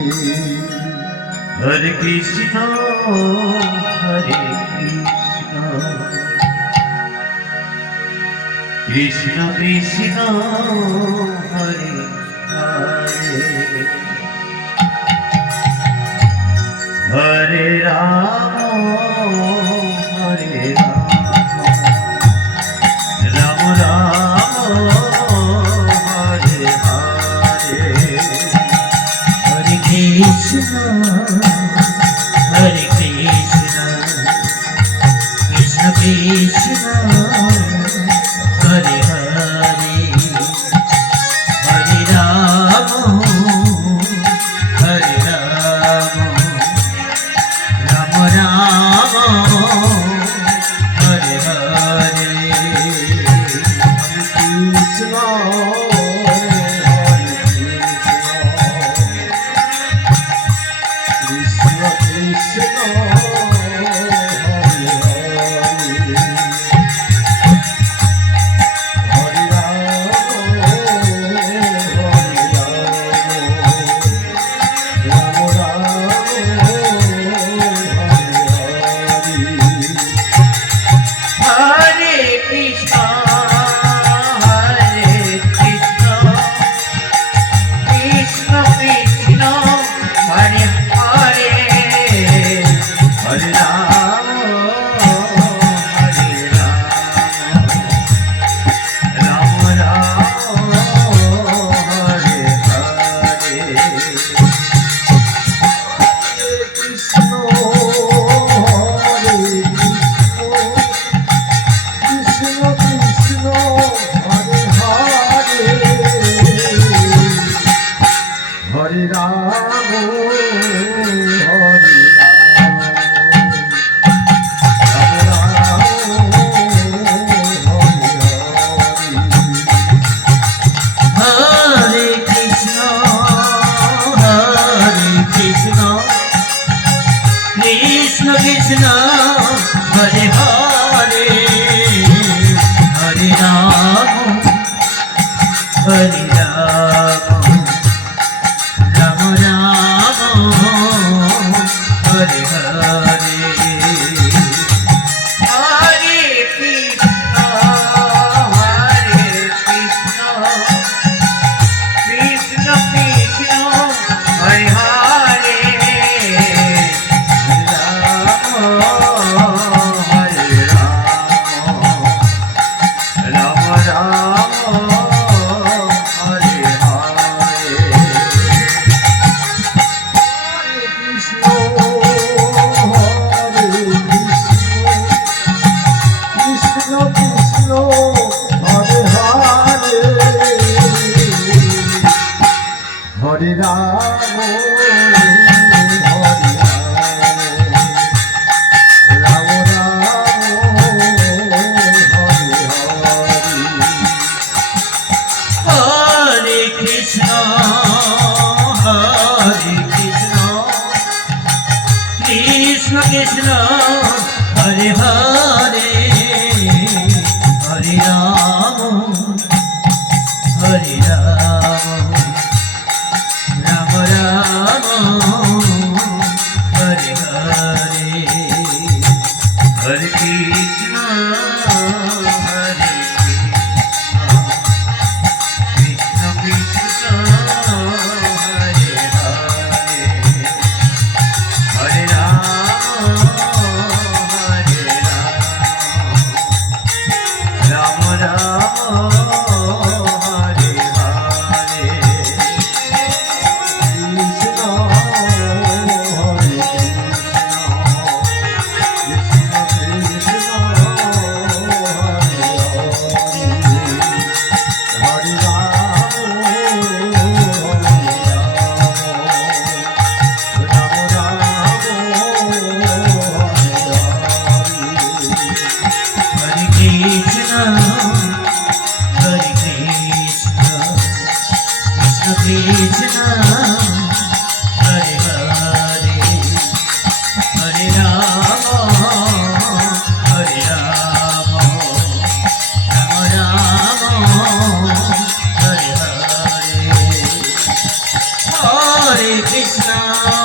Hare Krishna, Hare Krishna, Krishna Krishna, Hare Hare, Hare Rama, Hare Rama, Rama Rama, Hare Hare, Hare Krishna, Hare Krishna, Krishna Krishna, Hare Hare, Hare Rama, Hare Rama, Rama Rama, Hare Hare, Hare Krishna, Hare Rama, Hare Krishna Krishna, Hare Hare, Hare Rama, Hare Rama, Rama Rama, Hare Hare, Hare Krishna, Hare Krishna, Krishna Krishna, Hare Hare, Rama Rama, Hare Hare, Krishna Krishna, Hare Hare, Hare Rama, Rama Rama, Hare Krishna, Hare Krishna, Krishna Krishna, Hare Hare, Hare Rama, Hare Rama, Rama Rama, Hare Hare, Hare Krishna, Hare Krishna, Krishna Krishna, Hare Hare, Hare Rama, Ram